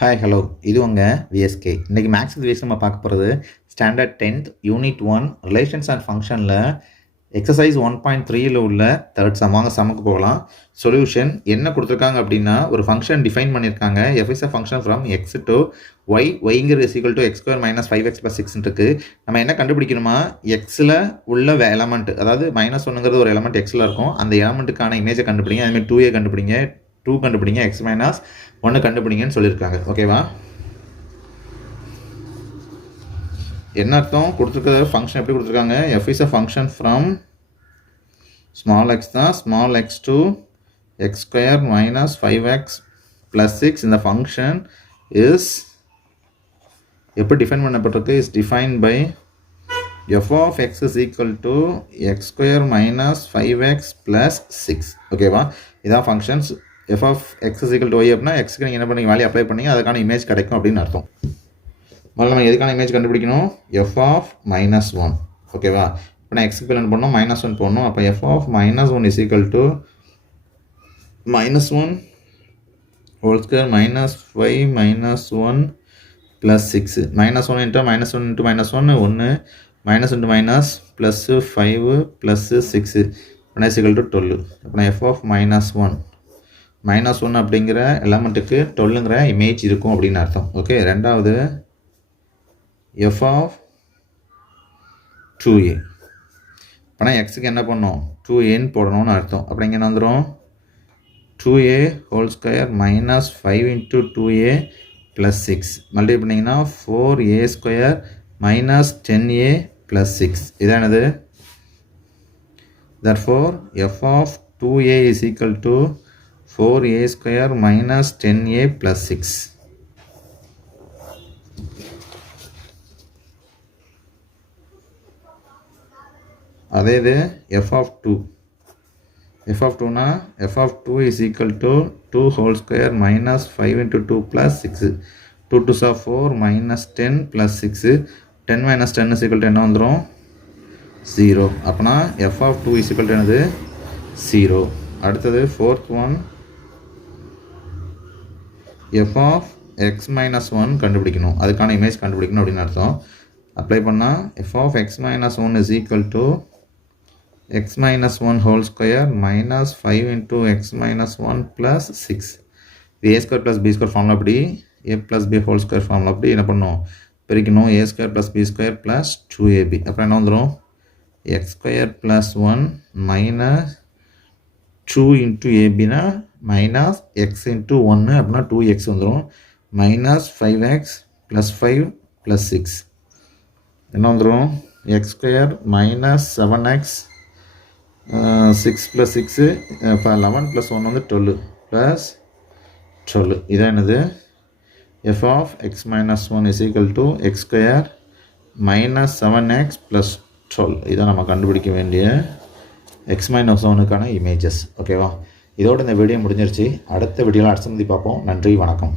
Hi hello இது உங்கள் VSK. இன்றைக்கி மேக்ஸ் விஎஸ் நம்ம பார்க்க போகிறது standard 10th unit 1 relations and ஃபங்க்ஷனில் எக்ஸசைஸ் 1.3யில் உள்ள தேர்ட் சம்முக்கு போகலாம். சொல்யூஷன் என்ன கொடுத்துருக்காங்க அப்படின்னா, ஒரு ஃபங்க்ஷன் டிஃபைன் பண்ணியிருக்காங்க. F is a function from X to Y, ஒய்ங்கிற equal to X square minus 5x + 6 இருக்குது. நம்ம என்ன கண்டுபிடிக்கணுமா, எக்ஸில் உள்ள எலமெண்ட், அதாவது -1ங்கிறது ஒரு எலமெண்ட் எக்ஸில் இருக்கும். அந்த எலமெண்ட்டுக்கான இமேஜை கண்டுபிடிங்க. அதுமாதிரி 2a கண்டுபிடிங்க, 2 கண்டுபிடிங்க, x - 1 கண்டுபிடிங்கன்னு சொல்லியிருக்காங்க. ஓகேவா? என்ன அர்த்தம் கொடுத்துருக்கிற ஃபங்க்ஷன் எப்படி கொடுத்துருக்காங்க, F is a function from small X தான், small X to X square minus 5x + 6. இந்த ஃபங்க்ஷன் இஸ் எப்படி டிஃபைன் பண்ணப்பட்டிருக்கு, is define by F of X is equal to X square minus 5x + 6. ஓகேவா? இதான் functions. F of X is equal to Y அப்படின்னா எக்ஸ்க்கு நீங்கள் என்ன பண்ணி வேல்யூ அப்ளை பண்ணி அதுக்கான இமேஜ் கிடைக்கும் அப்படின்னு அர்த்தம். முதல்ல நம்ம எதுக்கான இமேஜ் கண்டுபிடிக்கணும், எஃப் ஆஃப் -1. ஓகேவா? இப்போ நான் எக்ஸுக்கு என்ன பண்ணணும், -1 போடணும். அப்போ f of -1 is equal to -1 whole square minus 5 -1 + 6. -1 into -1 into -1 1, minus into minus plus 5 + 6 is equal to 12. இப்போ நான் எஃப் ஆஃப் -1 அப்படிங்கிற எலமெண்ட்டுக்கு 12ங்கிற இமேஜ் இருக்கும் அப்படின்னு அர்த்தம். ஓகே, ரெண்டாவது எஃப் ஆஃப் 2a. அப்போனா எக்ஸுக்கு என்ன பண்ணணும், 2aன்னு போடணும்னு அர்த்தம். அப்படி இங்கே என்ன வந்துடும், 2a whole square minus 5 × 2a + 6 multiply பண்ணிங்கன்னா 4a² மைனஸ் 10a + 6. இதான் என்னது, therefore f of 2a is equal to 4a² minus 10a + 6. அதே இது f of 2. f of 2 f of 2 is equal to 2 whole square minus 5 × 2 + 6. 2 2s are 4 minus 10 + 6. 10 minus 10 is equal to என்ன வந்துடும், 0. அப்போனா f of 2 is equal to என்னது, 0. அடுத்தது fourth one, f of x - 1 கண்டுபிடிக்கணும். அதுக்கான image கண்டுபிடிக்கணும் அப்படின்னு அர்த்தம். அப்ளை பண்ணால் f of x - 1 is equal to x - 1 whole square minus 5 × x - 1 + 6. a² + b² formula அப்படி, a + b whole square formula அப்படி என்ன பண்ணணும், பிரிக்கணும். a² + b² + 2ab. அப்புறம் என்ன வந்துடும், x² + 1 minus 2 × abனா மைனஸ் x × 1 அப்படின்னா 2x வந்துடும். மைனஸ் 5x + 5 + 6 என்ன வந்துடும், x² மைனஸ் 7x 6 + 6 இப்போ 11 + 1 வந்து 12 + 12. இதான் என்னது, f of x - 1 is equal to x² minus 7x + 12. இதான் நம்ம கண்டுபிடிக்க வேண்டிய x - 1க்கான இமேஜஸ். ஓகேவா? இதோட இந்த வீடியோ முடிஞ்சிருச்சு. அடுத்த வீடியோவில் அடுத்த சந்தி பார்ப்போம். நன்றி, வணக்கம்.